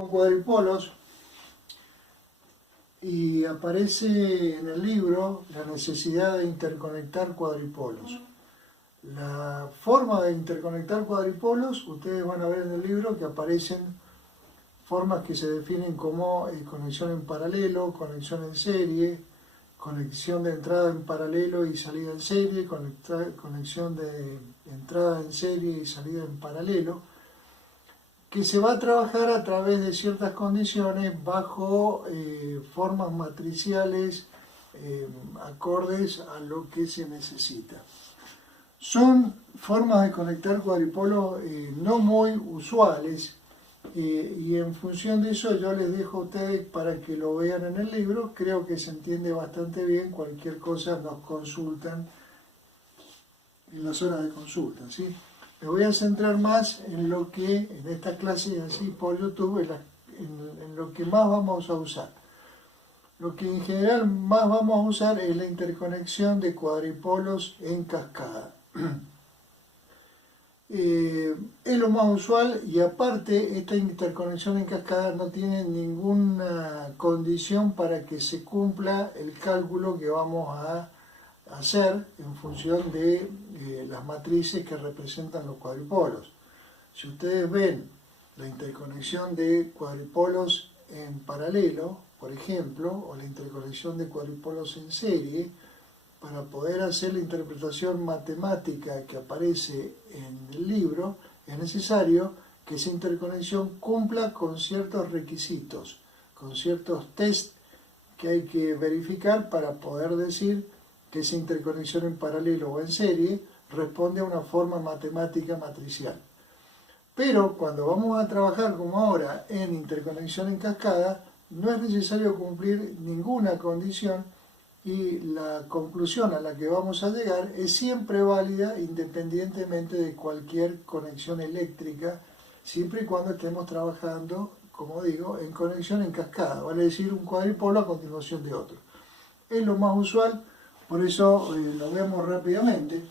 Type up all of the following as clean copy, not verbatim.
Con cuadripolos, y aparece en el libro la necesidad de interconectar cuadripolos. La forma de interconectar cuadripolos, ustedes van a ver en el libro que aparecen formas que se definen como conexión en paralelo, conexión en serie, conexión de entrada en paralelo y salida en serie, conexión de entrada en serie y salida en paralelo, que se va a trabajar a través de ciertas condiciones bajo formas matriciales acordes a lo que se necesita. Son formas de conectar cuadripolos no muy usuales, y en función de eso yo les dejo a ustedes para que lo vean en el libro. Creo que se entiende bastante bien. Cualquier cosa nos consultan en las horas de consulta, ¿sí? Me voy a centrar más en lo que, en esta clase así por YouTube, en lo que más vamos a usar. Lo que en general más vamos a usar es la interconexión de cuadripolos en cascada. Es lo más usual, y aparte esta interconexión en cascada no tiene ninguna condición para que se cumpla el cálculo que vamos a hacer en función de las matrices que representan los cuadripolos. Si ustedes ven la interconexión de cuadripolos en paralelo, por ejemplo, o la interconexión de cuadripolos en serie, para poder hacer la interpretación matemática que aparece en el libro, es necesario que esa interconexión cumpla con ciertos requisitos, con ciertos test que hay que verificar para poder decir que esa interconexión en paralelo o en serie responde a una forma matemática matricial. Pero cuando vamos a trabajar como ahora en interconexión en cascada, no es necesario cumplir ninguna condición, y la conclusión a la que vamos a llegar es siempre válida independientemente de cualquier conexión eléctrica, siempre y cuando estemos trabajando, como digo, en conexión en cascada, vale decir un cuadripolo a continuación de otro. Es lo más usual, por eso lo vemos rápidamente.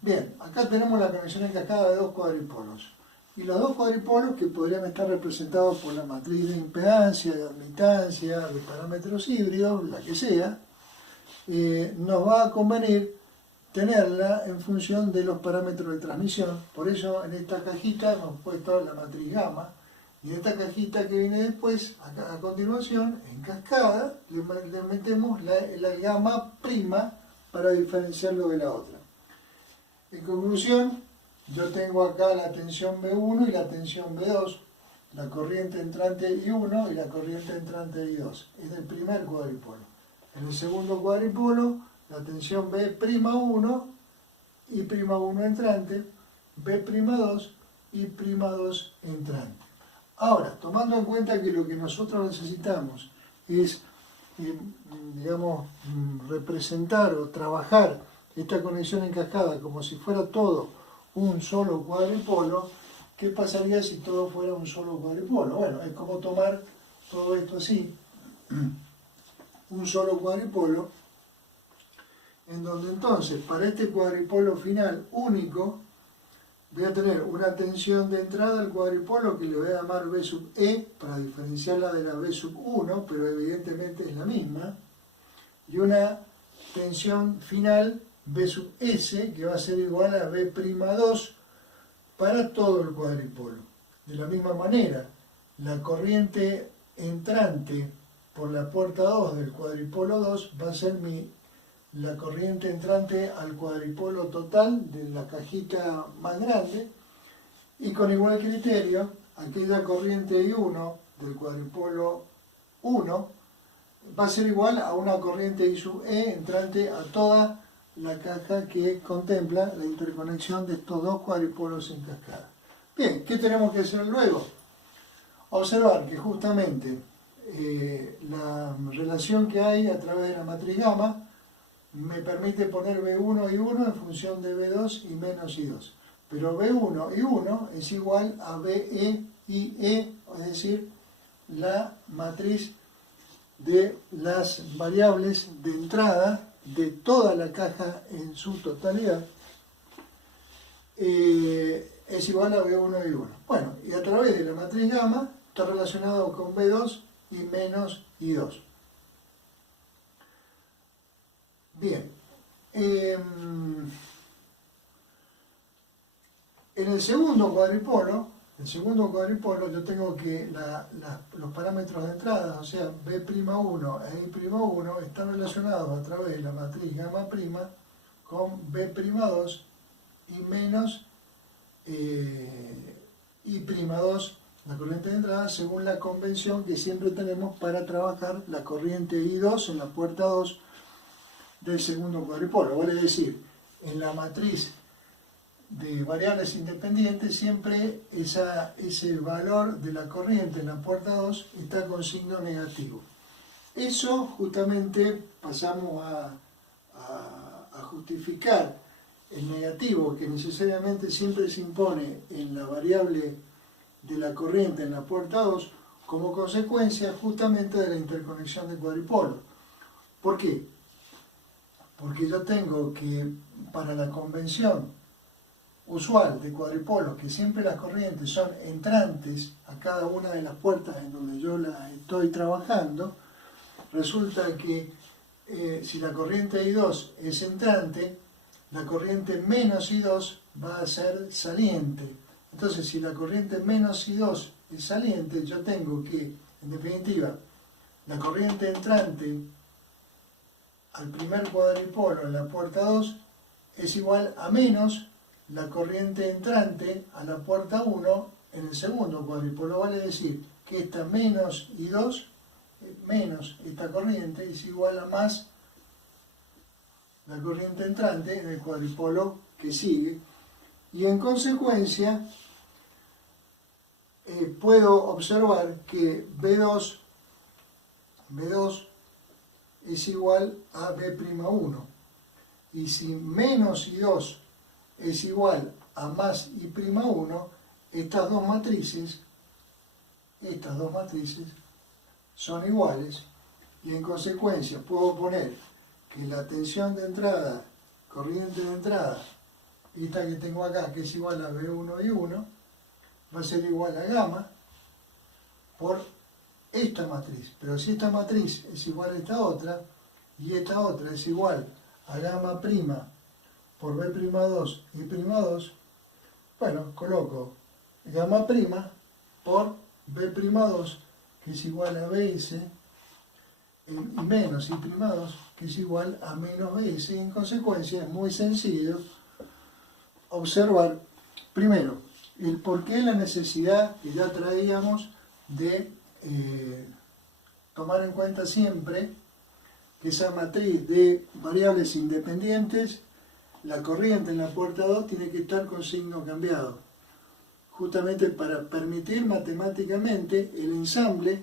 Bien, acá tenemos la conexión en cascada de dos cuadripolos. Y los dos cuadripolos, que podrían estar representados por la matriz de impedancia, de admitancia, de parámetros híbridos, la que sea, nos va a convenir tenerla en función de los parámetros de transmisión. Por eso en esta cajita hemos puesto la matriz gamma, y en esta cajita que viene después, a continuación, en cascada, le metemos la gamma prima para diferenciarlo de la otra. En conclusión, yo tengo acá la tensión B1 y la tensión B2, la corriente entrante I1 y la corriente entrante I2. Es del primer cuadripolo. En el segundo cuadripolo, la tensión B'1, I'1 entrante, B'2, I'2 entrante. Ahora, tomando en cuenta que lo que nosotros necesitamos es, digamos, representar o trabajar esta conexión en cascada como si fuera todo un solo cuadripolo, ¿qué pasaría si todo fuera un solo cuadripolo? Bueno, es como tomar todo esto así, un solo cuadripolo, en donde entonces para este cuadripolo final único voy a tener una tensión de entrada al cuadripolo que le voy a llamar B sub E para diferenciarla de la B sub 1, pero evidentemente es la misma, y una tensión final B sub S, que va a ser igual a B'2 para todo el cuadripolo. De la misma manera, la corriente entrante por la puerta 2 del cuadripolo 2 va a ser la corriente entrante al cuadripolo total de la cajita más grande, y con igual criterio, aquella corriente I1 del cuadripolo 1 va a ser igual a una corriente I sub E entrante a toda la caja que contempla la interconexión de estos dos cuadripolos en cascada. Bien, ¿qué tenemos que hacer luego? Observar que justamente la relación que hay a través de la matriz gamma me permite poner B1 y 1 en función de B2 y menos I2. Pero B1 y 1 es igual a BE y E, es decir, la matriz de las variables de entrada de toda la caja en su totalidad, es igual a B1 y 1. Bueno, y a través de la matriz gamma está relacionado con B2 y menos I2. Bien. En el segundo cuadripolo yo tengo que los parámetros de entrada, o sea, B'1 e I'1, están relacionados a través de la matriz gamma' con B'2 y menos I'2, la corriente de entrada, según la convención que siempre tenemos para trabajar la corriente I2 en la puerta 2 del segundo cuadripolo. Vale decir, en la matriz de variables independientes siempre ese valor de la corriente en la puerta 2 está con signo negativo. Eso justamente pasamos a justificar el negativo que necesariamente siempre se impone en la variable de la corriente en la puerta 2 como consecuencia justamente de la interconexión de cuadripolo. ¿Por qué? Porque yo tengo que, para la convención usual de cuadripolos, que siempre las corrientes son entrantes a cada una de las puertas en donde yo las estoy trabajando, resulta que si la corriente I2 es entrante, la corriente menos I2 va a ser saliente. Entonces, si la corriente menos I2 es saliente, yo tengo que, en definitiva, la corriente entrante al primer cuadripolo en la puerta 2 es igual a menos la corriente entrante a la puerta 1 en el segundo cuadripolo. Vale decir que esta menos I2, menos esta corriente, es igual a más la corriente entrante en el cuadripolo que sigue. Y en consecuencia, puedo observar que B2 es igual a B'1. Y si menos I2 es igual a más I'1, estas dos matrices son iguales, y en consecuencia puedo poner que la tensión de entrada, corriente de entrada, esta que tengo acá, que es igual a B1 y 1, va a ser igual a gamma por esta matriz. Pero si esta matriz es igual a esta otra, y esta otra es igual a gamma' por B'2 y I'2, bueno, coloco gamma' por B'2, que es igual a BS, y menos I'2, que es igual a menos BS. Y en consecuencia es muy sencillo observar, primero, el porqué, la necesidad que ya traíamos de tomar en cuenta siempre que esa matriz de variables independientes, la corriente en la puerta 2 tiene que estar con signo cambiado, justamente para permitir matemáticamente el ensamble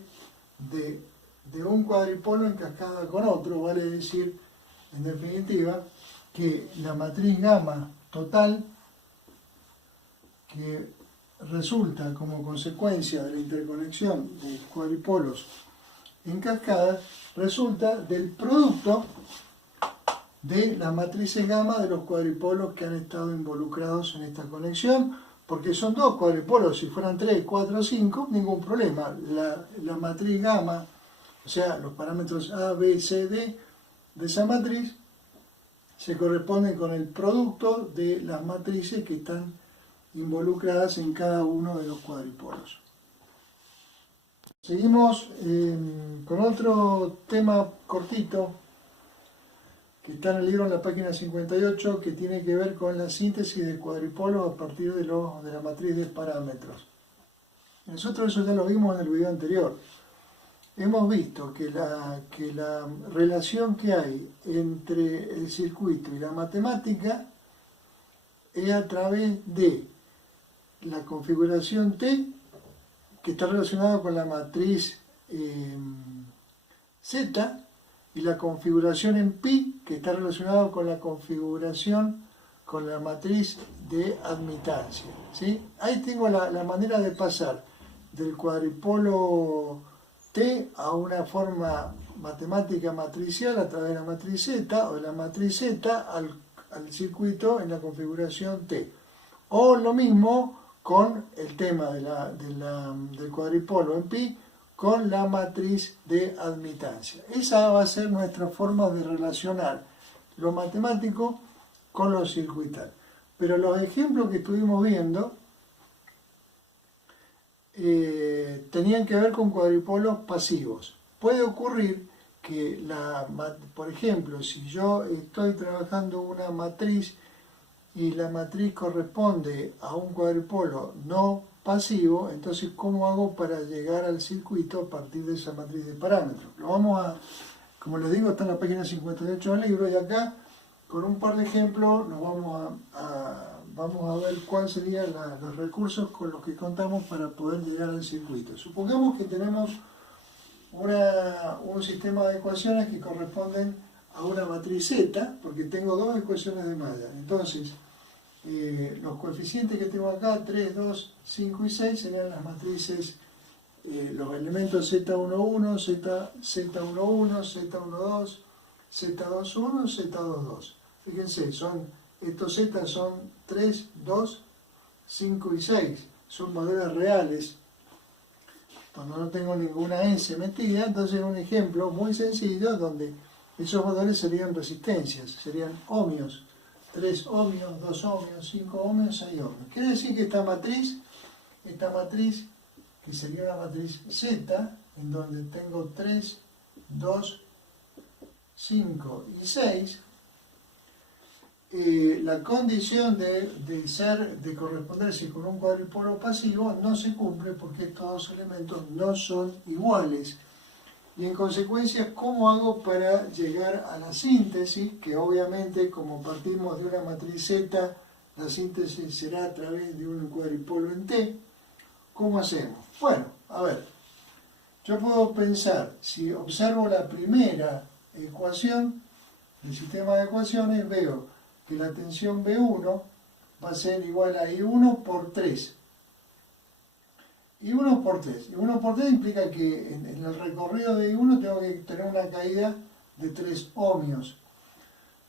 de un cuadripolo en cascada con otro. Vale decir, en definitiva, que la matriz gamma total, que resulta como consecuencia de la interconexión de cuadripolos en cascada, resulta del producto de las matrices gamma de los cuadripolos que han estado involucrados en esta conexión, porque son dos cuadripolos. Si fueran 3, 4, 5, ningún problema. La matriz gamma, o sea, los parámetros A, B, C, D de esa matriz, se corresponden con el producto de las matrices que están involucradas en cada uno de los cuadripolos. Seguimos con otro tema cortito que está en el libro en la página 58, que tiene que ver con la síntesis de cuadripolos a partir de la matriz de parámetros. Nosotros eso ya lo vimos en el video anterior. Hemos visto que la relación que hay entre el circuito y la matemática es a través de la configuración T, que está relacionada con la matriz Z, y la configuración en pi, que está relacionada con la configuración con la matriz de admitancia, ¿sí? Ahí tengo la manera de pasar del cuadripolo T a una forma matemática matricial a través de la matriz Z, o de la matriz Z al circuito en la configuración T. O lo mismo con el tema del cuadripolo en pi, con la matriz de admitancia. Esa va a ser nuestra forma de relacionar lo matemático con lo circuital. Pero los ejemplos que estuvimos viendo tenían que ver con cuadripolos pasivos. Puede ocurrir que, por ejemplo, si yo estoy trabajando una matriz y la matriz corresponde a un cuadripolo no pasivo, entonces ¿cómo hago para llegar al circuito a partir de esa matriz de parámetros? Lo vamos a, como les digo, está en la página 58 del libro, y acá con un par de ejemplos nos vamos a ver cuáles serían los recursos con los que contamos para poder llegar al circuito. Supongamos que tenemos un sistema de ecuaciones que corresponden a una matriz Z, porque tengo dos ecuaciones de malla. Entonces, los coeficientes que tengo acá, 3, 2, 5 y 6, serían las matrices, los elementos Z11, Z11, Z12, Z21, Z22. Fíjense, estos Z son 3, 2, 5 y 6. Son valores reales. Cuando no tengo ninguna S metida, entonces un ejemplo muy sencillo donde esos valores serían resistencias, serían ohmios. 3 ohmios, 2 ohmios, 5 ohmios, 6 ohmios. Quiere decir que esta matriz, que sería la matriz Z, en donde tengo 3, 2, 5 y 6, la condición de corresponderse con un cuadripolo pasivo no se cumple porque estos dos elementos no son iguales. Y en consecuencia, ¿cómo hago para llegar a la síntesis? Que obviamente, como partimos de una matriz Z, la síntesis será a través de un cuadripolo en T. ¿Cómo hacemos? Bueno, a ver, yo puedo pensar, si observo la primera ecuación del sistema de ecuaciones, veo que la tensión B1 va a ser igual a I1 por 3. I1 por 3. I1 por 3 implica que en el recorrido de I1 tengo que tener una caída de 3 ohmios.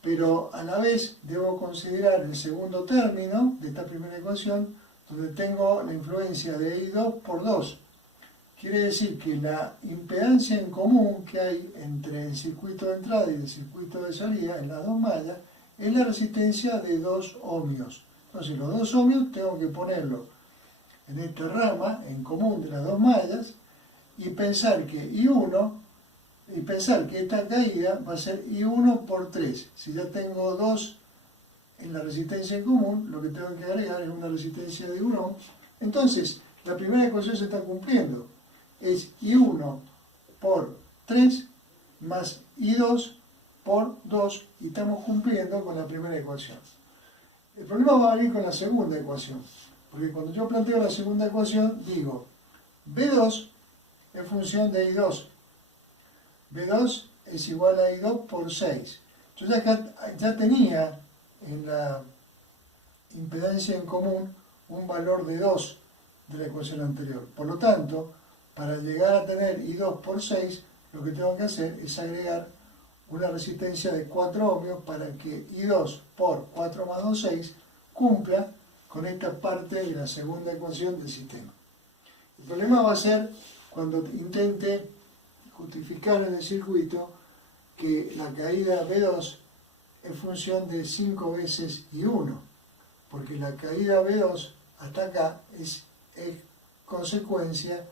Pero a la vez debo considerar el segundo término de esta primera ecuación, donde tengo la influencia de I2 por 2. Quiere decir que la impedancia en común que hay entre el circuito de entrada y el circuito de salida en las dos mallas es la resistencia de 2 ohmios. Entonces los 2 ohmios tengo que ponerlo en esta rama en común de las dos mallas y pensar que esta caída va a ser I1 por 3. Si ya tengo 2 en la resistencia en común, lo que tengo que agregar es una resistencia de 1 ohm. Entonces, la primera ecuación se está cumpliendo. Es I1 por 3 más I2 por 2 y estamos cumpliendo con la primera ecuación. El problema va a venir con la segunda ecuación, porque cuando yo planteo la segunda ecuación digo B2 es función de I2. B2 es igual a I2 por 6. Yo ya tenía en la impedancia en común un valor de 2 de la ecuación anterior. Por lo tanto, para llegar a tener I2 por 6, lo que tengo que hacer es agregar una resistencia de 4 ohmios para que I2 por 4 más 2, 6, cumpla con esta parte de la segunda ecuación del sistema. El problema va a ser cuando intente justificar en el circuito que la caída B2 es función de 5 veces I1, porque la caída B2 hasta acá es consecuencia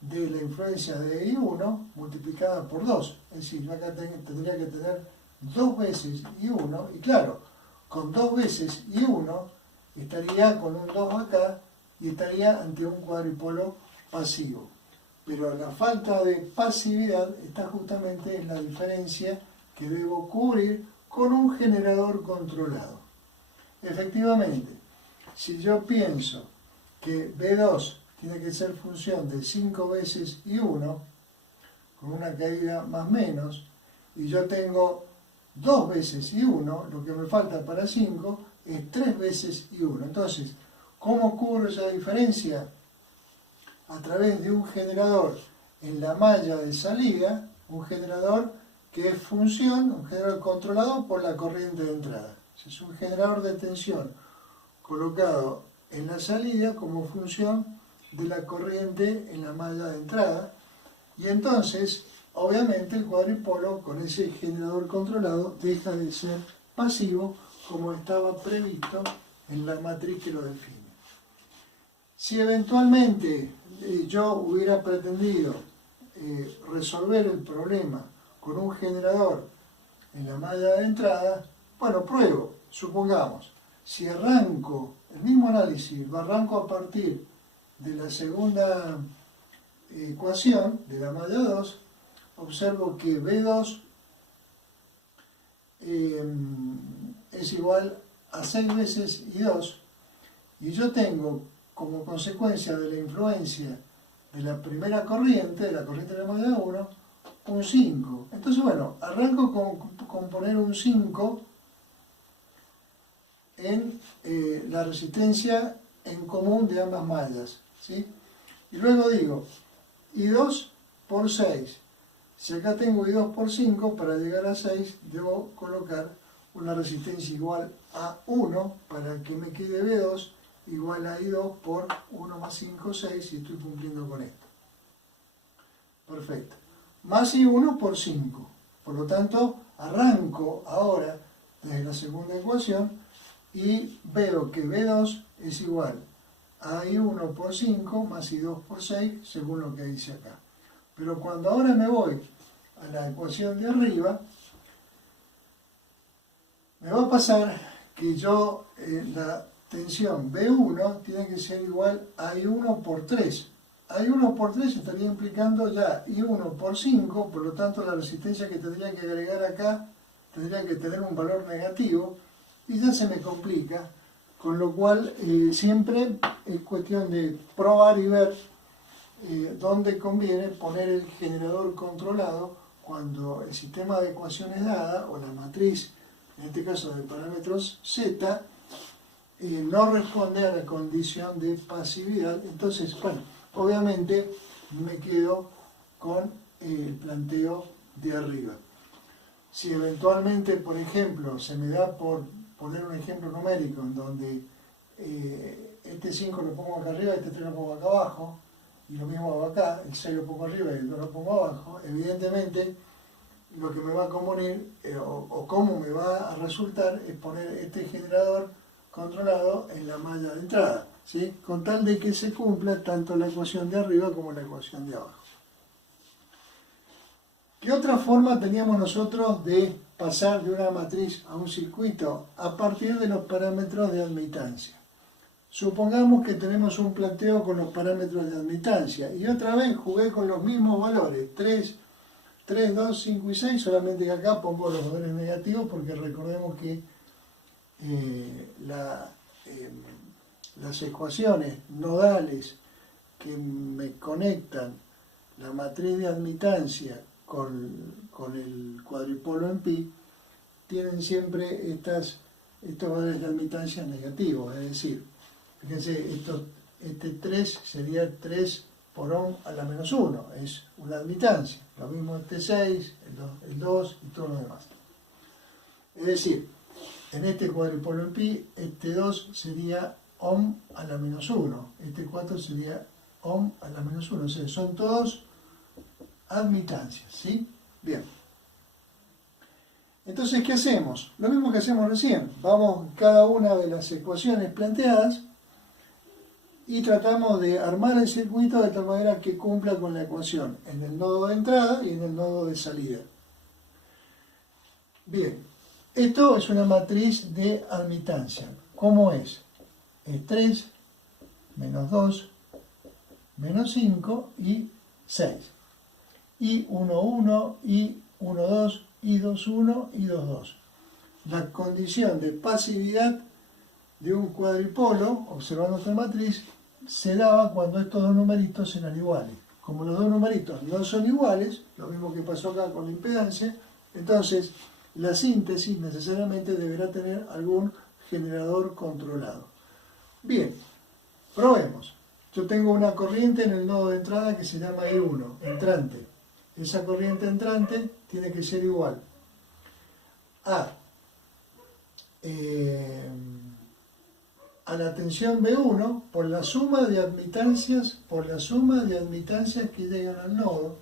de la influencia de I1 multiplicada por 2. Es decir, yo acá tendría que tener 2 veces I1, y claro, con 2 veces I1 estaría con un 2 acá y estaría ante un cuadripolo pasivo. Pero la falta de pasividad está justamente en la diferencia que debo cubrir con un generador controlado. Efectivamente, si yo pienso que B2 tiene que ser función de 5 veces I1, con una caída más menos, y yo tengo 2 veces I1, lo que me falta para 5 es 3 veces I1. Entonces, ¿cómo cubro esa diferencia? A través de un generador en la malla de salida, un generador que es función, un generador controlado por la corriente de entrada. Es un generador de tensión colocado en la salida como función de la corriente en la malla de entrada. Y entonces, obviamente, el cuadripolo con ese generador controlado deja de ser pasivo como estaba previsto en la matriz que lo define. Si eventualmente yo hubiera pretendido resolver el problema con un generador en la malla de entrada, bueno, pruebo, supongamos, si arranco el mismo análisis, lo arranco a partir de la segunda ecuación de la malla 2, observo que B2 es igual a 6 veces I2, y yo tengo como consecuencia de la influencia de la primera corriente, de la corriente de la malla 1, un 5. Entonces, bueno, arranco con poner un 5 en la resistencia en común de ambas mallas, ¿sí? Y luego digo, I2 por 6. Si acá tengo I2 por 5, para llegar a 6 debo colocar una resistencia igual a 1 para que me quede B2 igual a I2 por 1 más 5, 6, y estoy cumpliendo con esto. Perfecto. Más I1 por 5. Por lo tanto, arranco ahora desde la segunda ecuación y veo que B2 es igual a I1 por 5 más I2 por 6, según lo que dice acá. Pero cuando ahora me voy a la ecuación de arriba, me va a pasar que yo la tensión B1 tiene que ser igual a I1 por 3. I1 por 3 estaría implicando ya I1 por 5, por lo tanto la resistencia que tendría que agregar acá tendría que tener un valor negativo, y ya se me complica, con lo cual siempre es cuestión de probar y ver dónde conviene poner el generador controlado cuando el sistema de ecuaciones dada, o la matriz, en este caso de parámetros Z, no responde a la condición de pasividad. Entonces, bueno, obviamente me quedo con el planteo de arriba. Si eventualmente, por ejemplo, se me da por poner un ejemplo numérico en donde este 5 lo pongo acá arriba, este 3 lo pongo acá abajo, y lo mismo hago acá, el 6 lo pongo arriba y el 2 lo pongo abajo, evidentemente lo que me va a convenir o cómo me va a resultar es poner este generador controlado en la malla de entrada, ¿sí? Con tal de que se cumpla tanto la ecuación de arriba como la ecuación de abajo. ¿Qué otra forma teníamos nosotros de pasar de una matriz a un circuito? A partir de los parámetros de admitancia. Supongamos que tenemos un planteo con los parámetros de admitancia y otra vez jugué con los mismos valores, 3, 2, 5 y 6, solamente que acá pongo los valores negativos porque recordemos que las ecuaciones nodales que me conectan la matriz de admitancia con el cuadripolo en pi tienen siempre estos valores de admitancia negativos, es decir, fíjense, este 3 sería 3 por ohm a la menos 1, es una admitancia, lo mismo este 6, el 2 y todo lo demás. Es decir, en este cuadripolo en pi, este 2 sería ohm a la menos 1, este 4 sería ohm a la menos 1, o sea, son todos admitancias, ¿sí? Bien. Entonces, ¿qué hacemos? Lo mismo que hacemos recién. Vamos cada una de las ecuaciones planteadas y tratamos de armar el circuito de tal manera que cumpla con la ecuación en el nodo de entrada y en el nodo de salida. Bien, esto es una matriz de admitancia. ¿Cómo es? Es 3, menos 2, menos 5 y 6. Y 1, 1, y 1, 2, y 2, 1, y 2, 2. La condición de pasividad de un cuadripolo, observando esta matriz, se daba cuando estos dos numeritos eran iguales. Como los dos numeritos no son iguales, lo mismo que pasó acá con la impedancia, entonces la síntesis necesariamente deberá tener algún generador controlado. Bien, probemos. Yo tengo una corriente en el nodo de entrada que se llama I1, entrante. Esa corriente entrante tiene que ser igual a a la tensión B1 por la suma de admitancias, que llegan al nodo,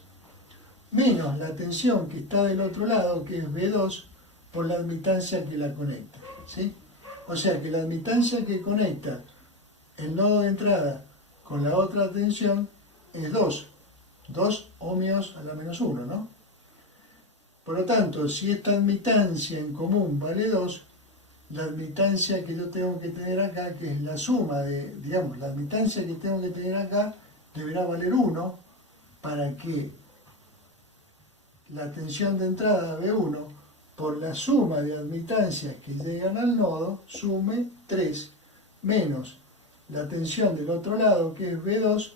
menos la tensión que está del otro lado, que es B2, por la admitancia que la conecta, ¿sí? O sea que la admitancia que conecta el nodo de entrada con la otra tensión es 2 ohmios a la menos 1, ¿no? Por lo tanto, si esta admitancia en común vale 2, la admitancia que yo tengo que tener acá, que es la suma de, digamos, la admitancia que tengo que tener acá, deberá valer 1 para que la tensión de entrada B1 por la suma de admitancias que llegan al nodo sume 3 menos la tensión del otro lado, que es B2,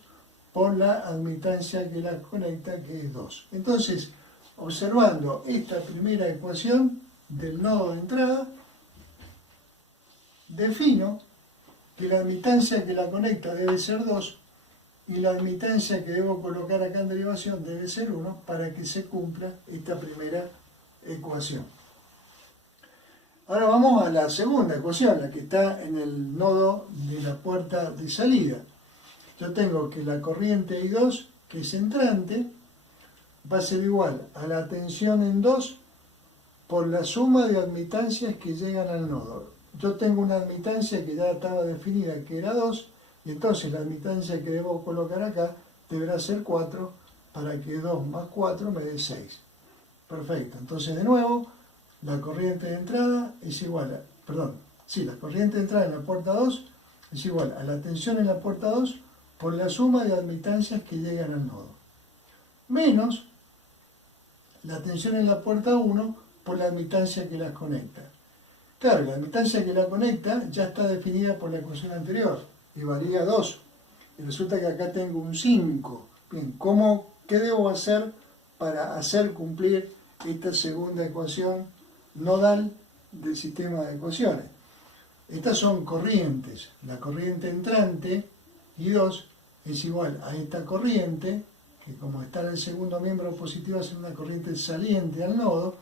por la admitancia que la conecta, que es 2. Entonces, observando esta primera ecuación del nodo de entrada, defino que la admitancia que la conecta debe ser 2 y la admitancia que debo colocar acá en derivación debe ser 1 para que se cumpla esta primera ecuación. Ahora vamos a la segunda ecuación, la que está en el nodo de la puerta de salida. Yo tengo que la corriente I2, que es entrante, va a ser igual a la tensión en 2 por la suma de admitancias que llegan al nodo. Yo tengo una admitancia que ya estaba definida, que era 2, y entonces la admitancia que debo colocar acá deberá ser 4 para que 2 más 4 me dé 6. Perfecto. Entonces, de nuevo, la corriente de entrada es igual a, la corriente de entrada en la puerta 2 es igual a la tensión en la puerta 2 por la suma de admitancias que llegan al nodo, menos la tensión en la puerta 1 por la admitancia que las conecta. Claro, la admitancia que la conecta ya está definida por la ecuación anterior y valía 2. Y resulta que acá tengo un 5. Bien, ¿qué debo hacer para hacer cumplir esta segunda ecuación nodal del sistema de ecuaciones? Estas son corrientes. La corriente entrante, I2, es igual a esta corriente, que como está en el segundo miembro positivo es una corriente saliente al nodo,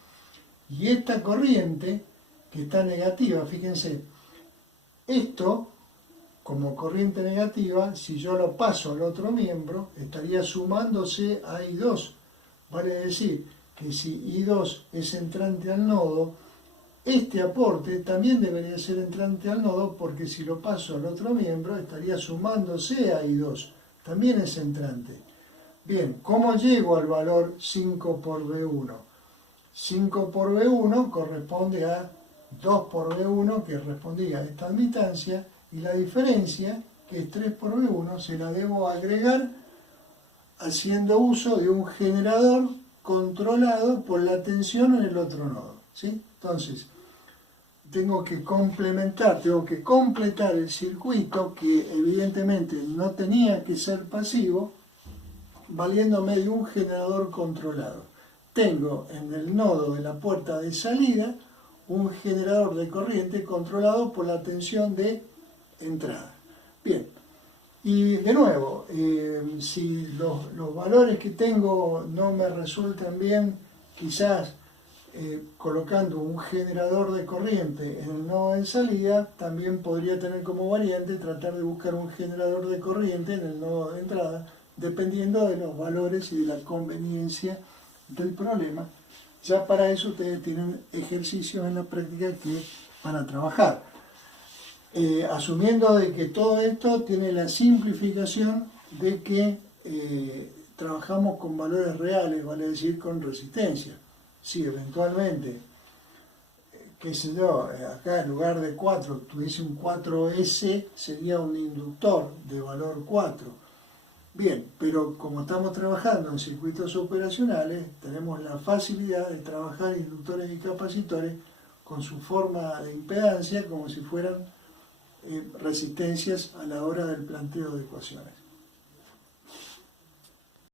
y esta corriente que está negativa, fíjense, esto como corriente negativa, si yo lo paso al otro miembro, estaría sumándose a I2. Vale decir que si I2 es entrante al nodo, este aporte también debería ser entrante al nodo, porque si lo paso al otro miembro, estaría sumándose a I2. También es entrante. Bien, ¿cómo llego al valor 5 por B1? 5 por B1 corresponde a 2 por B1, que respondía a esta admitancia, y la diferencia, que es 3 por B1, se la debo agregar haciendo uso de un generador controlado por la tensión en el otro nodo, ¿sí? Entonces, tengo que completar el circuito, que evidentemente no tenía que ser pasivo, valiéndome de un generador controlado. Tengo en el nodo de la puerta de salida un generador de corriente controlado por la tensión de entrada. Bien, y de nuevo, si los valores que tengo no me resultan bien, quizás colocando un generador de corriente en el nodo de salida, también podría tener como variante tratar de buscar un generador de corriente en el nodo de entrada, dependiendo de los valores y de la conveniencia del problema. Ya para eso ustedes tienen ejercicios en la práctica que van a trabajar. Asumiendo de que todo esto tiene la simplificación de que trabajamos con valores reales, vale decir con resistencia. Si eventualmente, qué sé yo, acá en lugar de 4 tuviese un 4S, sería un inductor de valor 4. Bien, pero como estamos trabajando en circuitos operacionales, tenemos la facilidad de trabajar inductores y capacitores con su forma de impedancia como si fueran resistencias a la hora del planteo de ecuaciones.